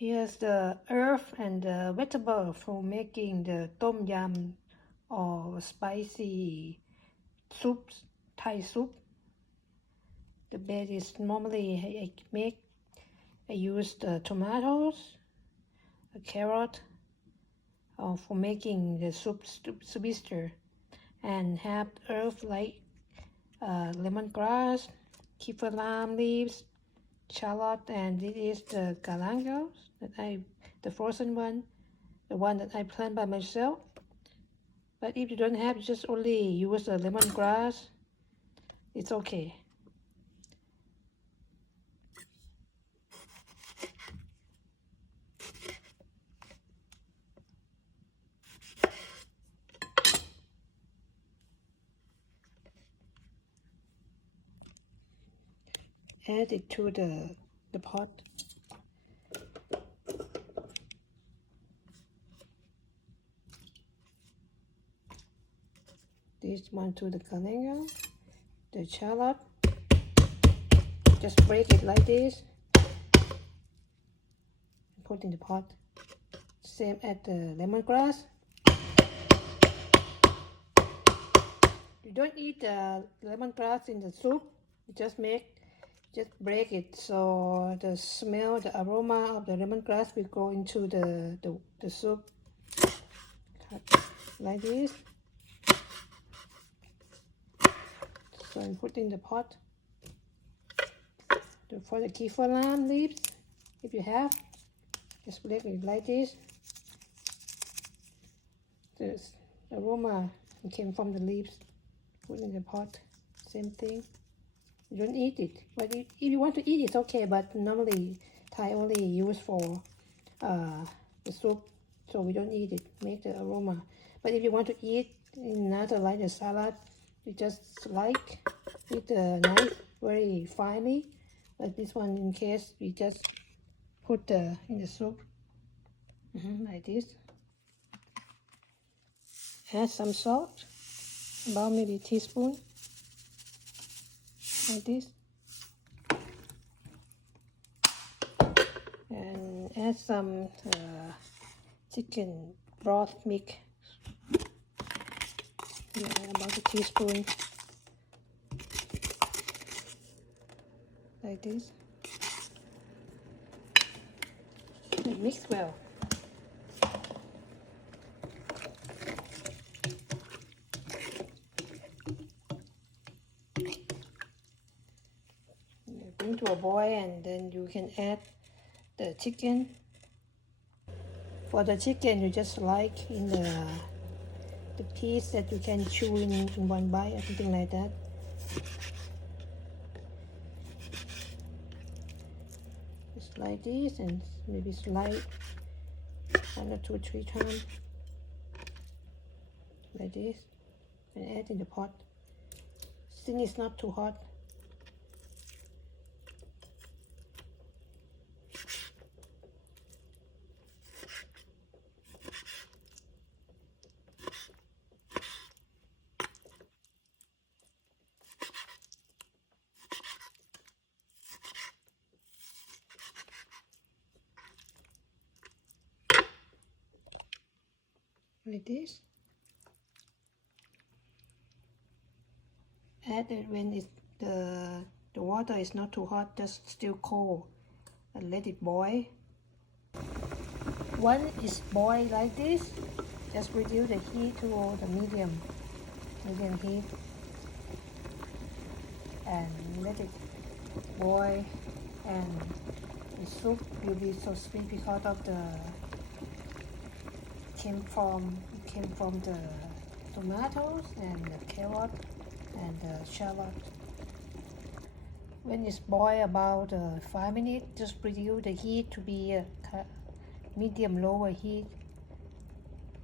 Here's the herb and the vegetable for making the Tom Yam or spicy soup, Thai soup. The base is normally I use the tomatoes, a carrot for making the soup stir, and have herbs like lemongrass, kefir lime leaves, shallot, and this is the galangos the frozen one, the one that I plant by myself. But if you don't have, just only use the lemongrass. It's okay. Add it to the pot. This one to the galangal, the shallot. Just break it like this. Put in the pot. Same at the lemongrass. You don't eat the lemongrass in the soup. You just break it so the smell, the aroma of the lemongrass will go into the soup. Cut like this. So I put in the pot. For the kefir lime leaves, if you have, just break it like this. The aroma came from the leaves. Put in the pot. Same thing. You don't eat it, but if you want to eat, it's okay. But normally Thai only use for the soup, so we don't eat it. Make the aroma. But if you want to eat another like the salad, you just with the knife very finely. But this one, in case, we just put in the soup like this. Add some salt, about maybe a teaspoon, like this. And add some chicken broth mix, about a teaspoon, like this. And mix well. Bring to a boil, and then you can add the chicken. For the chicken, you just in the piece that you can chew in one bite or something like that. Just like this, and maybe slide 1 or 2 or 3 times like this, and add in the pot. Since it's not too hot. Like this. Add it when the water is not too hot, just still cold, and let it boil. Once it's boiled like this, just reduce the heat to the medium heat, and let it boil, and the soup will be so sweet because of the came from the tomatoes and the carrot and the shallot. When it's boiled about 5 minutes, just reduce the heat to be a medium lower heat,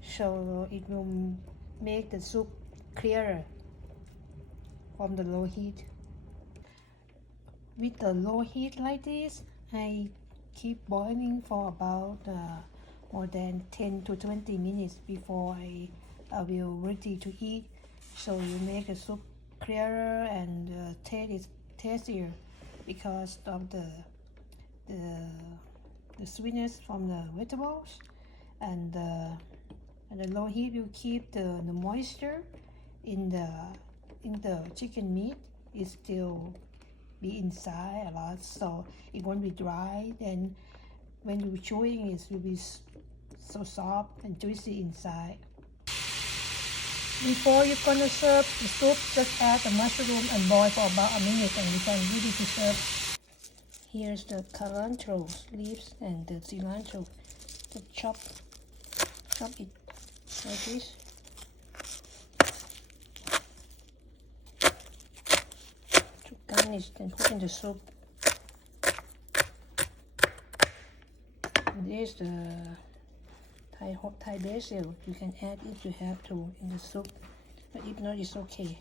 so it will make the soup clearer from the low heat. With the low heat like this, I keep boiling for about more than 10 to 20 minutes before I will ready to eat. So you make the soup clearer and tastier because of the the sweetness from the vegetables, and the low heat will keep the moisture in the chicken meat. It still be inside a lot, so it won't be dry. Then when you're chewing, it will be so soft and juicy inside. Before you're gonna serve the soup, just add the mushroom and boil for about a minute, and you can ready to serve. Here's the cilantro leaves and the cilantro. Just chop it like this. To garnish and put in the soup. And there's the Thai basil. You can add if you have to in the soup, but if not, it's okay.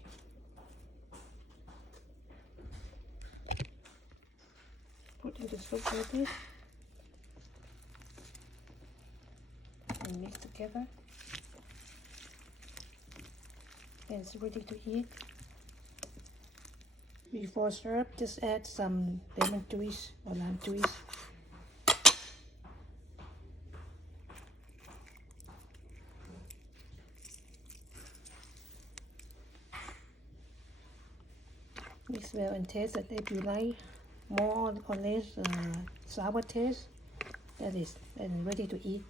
Put in the soup like this and mix together. And it's ready to eat. Before serve, just add some lemon juice or lime juice. Mix well and taste it. If you like more or less sour taste, that is ready to eat.